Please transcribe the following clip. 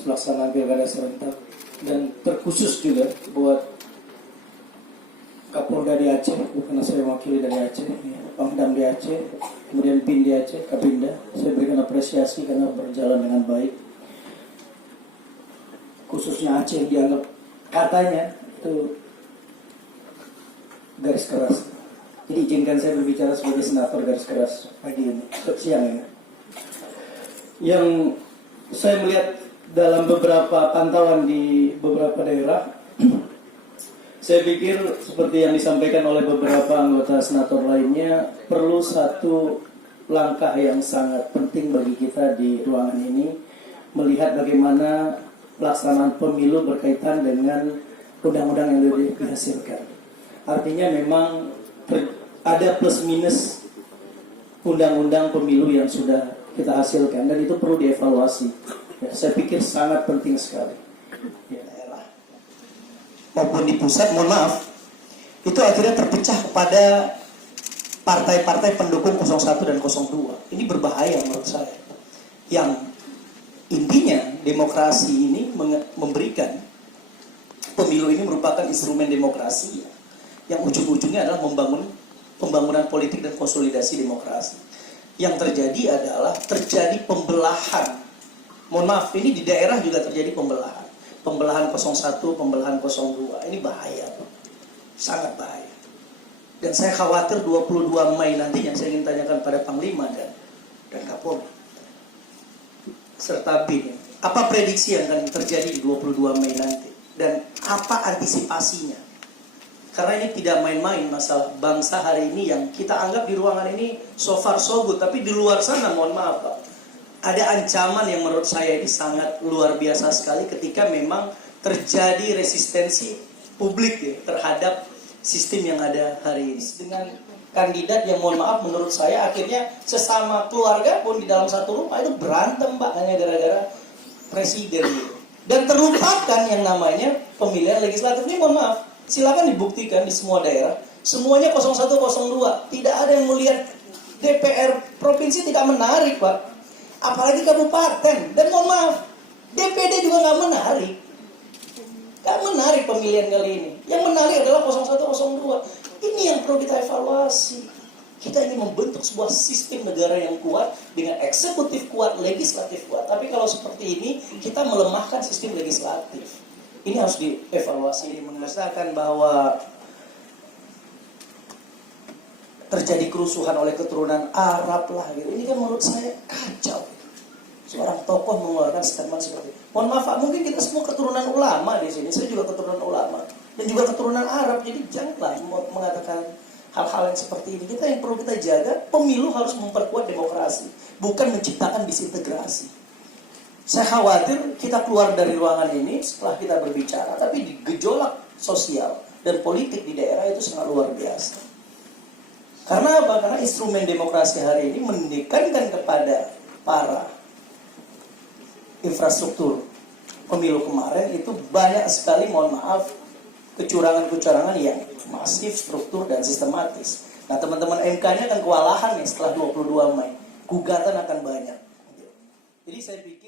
atas pelaksanaan pilkada serentak, dan terkhusus juga buat Kapolda di Aceh, bukan saya mewakili dari Aceh, Pangdam di Aceh, kemudian BIN di Aceh, Kapinda. Saya berikan apresiasi karena berjalan dengan baik. Khususnya Aceh dianggap katanya itu garis keras. Jadi izinkan saya berbicara sebagai senator garis keras pagi ini, siang ini. Yang saya melihat dalam beberapa pantauan di beberapa daerah, saya pikir seperti yang disampaikan oleh beberapa anggota senator lainnya, perlu satu langkah yang sangat penting bagi kita di ruangan ini, melihat bagaimana pelaksanaan pemilu berkaitan dengan undang-undang yang dihasilkan. Artinya memang ada plus minus undang-undang pemilu yang sudah kita hasilkan, dan itu perlu dievaluasi. Ya, saya pikir sangat penting sekali. Ya. Maupun di pusat, mohon maaf, itu akhirnya terpecah kepada partai-partai pendukung 01 dan 02. Ini berbahaya menurut saya. Yang intinya demokrasi ini memberikan pemilu ini merupakan instrumen demokrasi yang ujung-ujungnya adalah membangun pembangunan politik dan konsolidasi demokrasi. Yang terjadi adalah terjadi pembelahan. Mohon maaf, ini di daerah juga terjadi pembelahan. Pembelahan 01, pembelahan 02. Ini bahaya, sangat bahaya. Dan saya khawatir 22 Mei nantinya, saya ingin tanyakan pada Panglima dan Kapolri serta BIN, apa prediksi yang akan terjadi di 22 Mei nanti, dan apa antisipasinya? Karena ini tidak main-main masalah bangsa hari ini yang kita anggap di ruangan ini so far so good, tapi di luar sana, mohon maaf Pak, ada ancaman yang menurut saya ini sangat luar biasa sekali ketika memang terjadi resistensi publik ya, terhadap sistem yang ada hari ini. Dengan kandidat yang mohon maaf menurut saya akhirnya sesama keluarga pun di dalam satu rumah itu berantem Pak, hanya gara-gara presiden gitu. Dan terlupakan yang namanya pemilihan legislatif ini, mohon maaf, silakan dibuktikan di semua daerah, semuanya 01, 02, tidak ada yang melihat DPR provinsi tidak menarik Pak. Apalagi kabupaten, dan mohon maaf, DPD juga nggak menarik. Nggak menarik pemilihan kali ini. Yang menarik adalah 01, 02. Ini yang perlu kita evaluasi. Kita ingin membentuk sebuah sistem negara yang kuat dengan eksekutif kuat, legislatif kuat. Tapi kalau seperti ini, kita melemahkan sistem legislatif. Ini harus dievaluasi. Ini mengesahkan bahwa terjadi kerusuhan oleh keturunan Arab lah gitu. Ini kan menurut saya kacau. Seorang tokoh mengeluarkan statement seperti itu. Mohon maaf Pak, mungkin kita semua keturunan ulama di sini. Saya juga keturunan ulama dan juga keturunan Arab. Jadi janganlah mengatakan hal-hal yang seperti ini. Kita yang perlu kita jaga, pemilu harus memperkuat demokrasi, bukan menciptakan disintegrasi. Saya khawatir kita keluar dari ruangan ini setelah kita berbicara, tapi di gejolak sosial dan politik di daerah itu sangat luar biasa. Karena apa? Karena instrumen demokrasi hari ini menekankan kepada para infrastruktur pemilu kemarin itu banyak sekali, mohon maaf, kecurangan-kecurangan yang masif, struktur, dan sistematis. Nah teman-teman MK-nya akan kewalahan nih setelah 22 Mei. Gugatan akan banyak. Jadi saya pikir